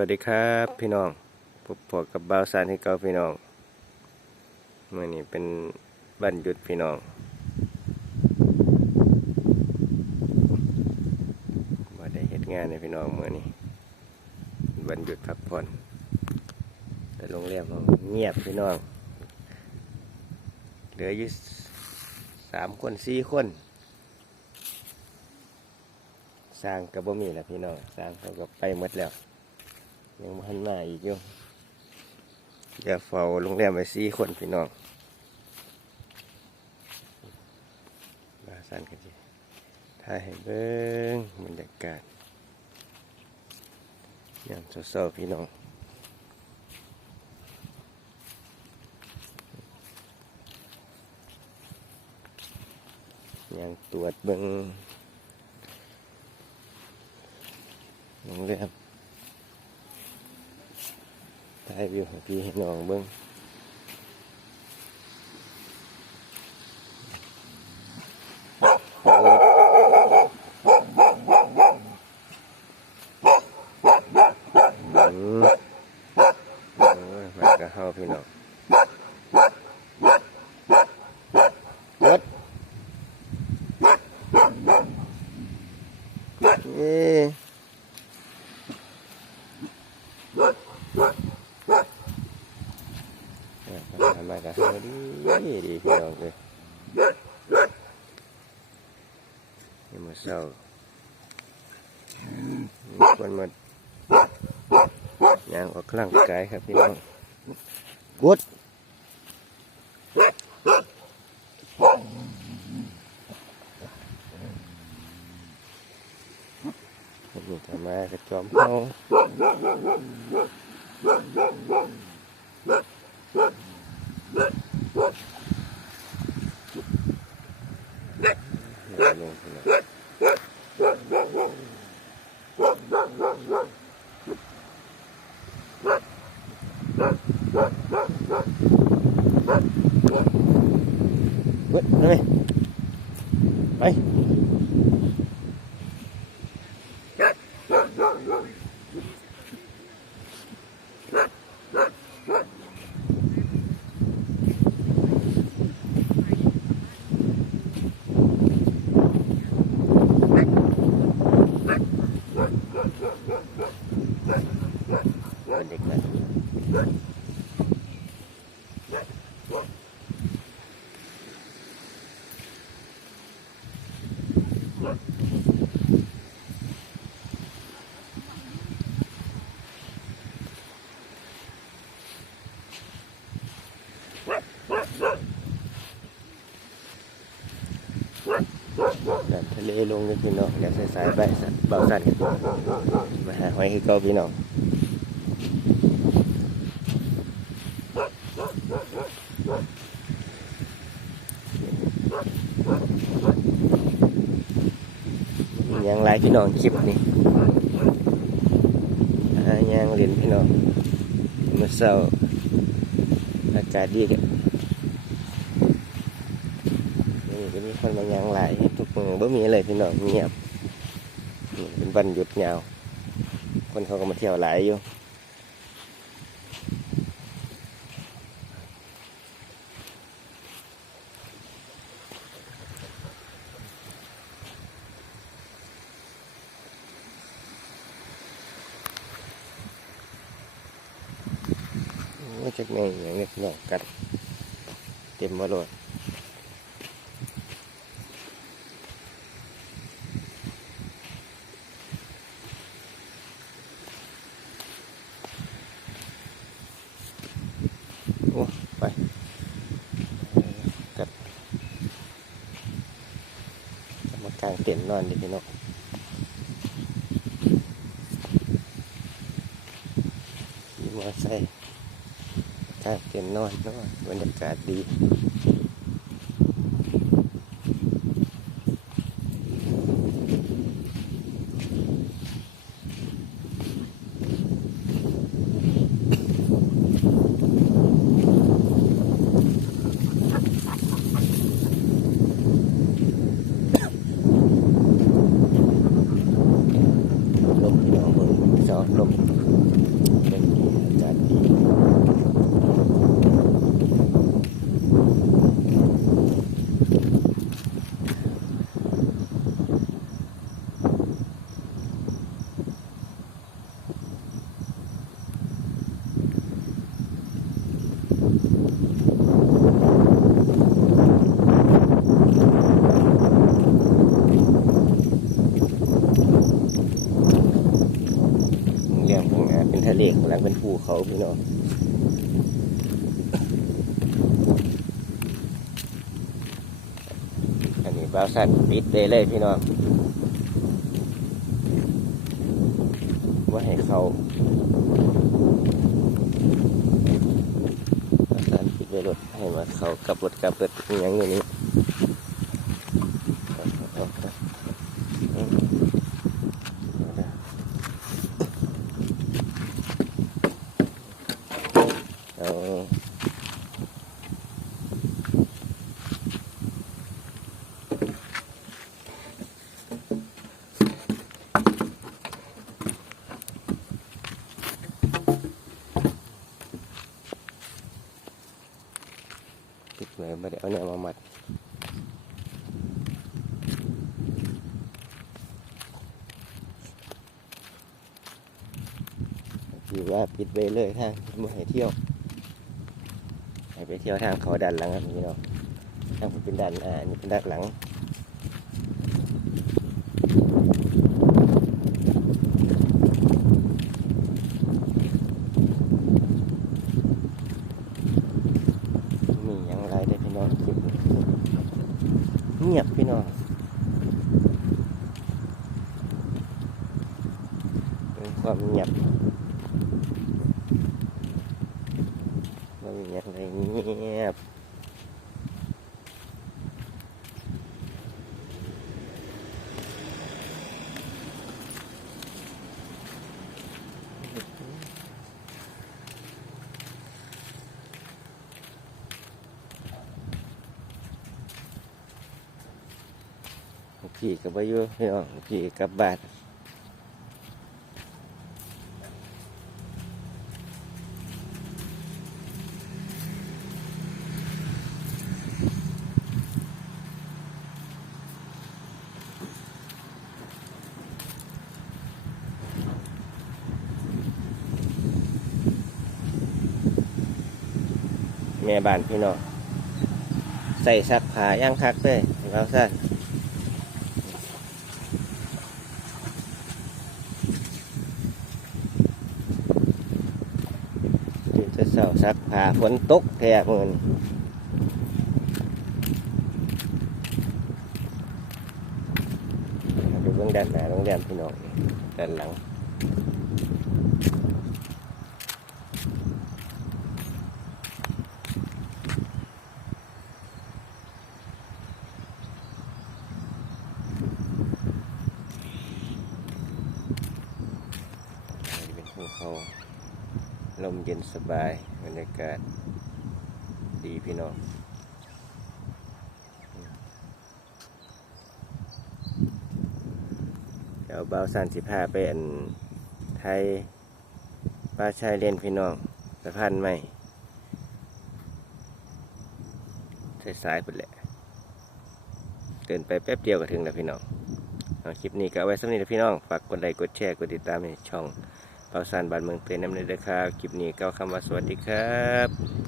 วัสดีครับพี่น้องพบพบกับบาวสารที่เก่าพี่น้องเมื่อนี้เป็นวันหยุดพี่น้องมาได้เหตุงานในพี่น้องเมื่อนี้วันหยุดพักผ่อน แต่โรงแรมเราเงียบพี่น้อง เหลืออยู่สามคนสี่คนสร้างกับบ่มีแล้วพี่น้องสร้างเขาก็ไปหมดแล้ว ยังพันมาอีกอยู่อย่าเฝ้าโรงแรมไปสี่คนพี่น้องมาสั่นกันจีถ่ายให้เบิ้งบรรยากาศยามเศร้าๆพี่น้องยังตรวจเบิ้งโรงแรม ถ่ายวิวให้พี่ให้น้องเบิ้งโอ้อืมโอ้ยมากระเฮาพี่น้องรถเอ๊ะ ทำไมก็เขาดีดี พี่น้องเลยนี่มาเศร้ามีคนมาย่างออกกำลังกายครับพี่น้องกุดนี่ทำไมกระจอมเขาอ なるほど。 น้ำทะเลลงเลยพี่น้องอย่าใส่สายไปเบาสั่นกันมาหาหอยคือเก่าพี่น้องยังไลพี่น้องคลิปนี่อ่ายังเรียนพี่น้องเมื่อเช้าอากาศดีเด็ดนี่ก็ มีคนมายังหลายทุกมือบ่มีเลยพี่น้องเงียบเป็นวันหยุดยาว คนเขาก็มาเที่ยวหลายอยู่จากไหนอย่างนี้พี่น้องกัดเต็มมาโลด โอ้ไปกัดมากาง เต็นท์นอนดิพี่น้องขี่มอเตอร์ไซค์กางเต็นท์นอนเนาะบรรยากาศดีลมพี่น้องเบิ่งจอดลม รงแรมข้างหน้าเป็นทะเลข้างหลังเป็นภูเขาพี่น้องอันนี้บาวสันปิดเลยเลยพี่น้องว่าให้เขาบาวสันปิดไว้รถให้มาเขากลับรถกลับรถอย่างนี้เอาเอาเอา เอา ติดไว้ไม่ได้เอาเนี่ยมามัดคือว่าปิดไปเลยทางไม่ให้เที่ยวให้ไปเที่ยวทางเขาดันหลังครับพี่เนาะทางผมเป็นดันอ่านี่เป็นด้านหลังมีอย่างไรได้อพี่น้องคลิปนี้เงียบพี่น้องเป็นความเงียบ มันมีอะไรเงียบ พี่กับไปยูพี่น้องพี่กับบ้านแม่บ้านพี่น้องใส่ซักผ้าย่างคักเลยเราสั้นตื่น จะเสาซักผ้าฝนตกแทบมือนดูเบื้องด้านหน้าโรงแรมพี่น้องด้านหลังอันนี้เป็นภูเขา ลมเย็นสบายบรรยากาศดีพี่น้องเดี๋ยวบ่าวสันสิพาไปอันไทยป้าชายเล่นพี่น้องสะพานใหม่สายๆไปแหละเดินไปแป๊บเดียวก็ถึงแล้วพี่น้องเอาคลิปนี้ก็เอาไว้สำหรับนี้นะพี่น้อง ฝากกดไลค์กดแชร์กดติดตามในช่อง เปาซานบานเมืองเพลน้ำเนยเด้อครับคลิปนี้ก็คำว่าสวัสดีครับ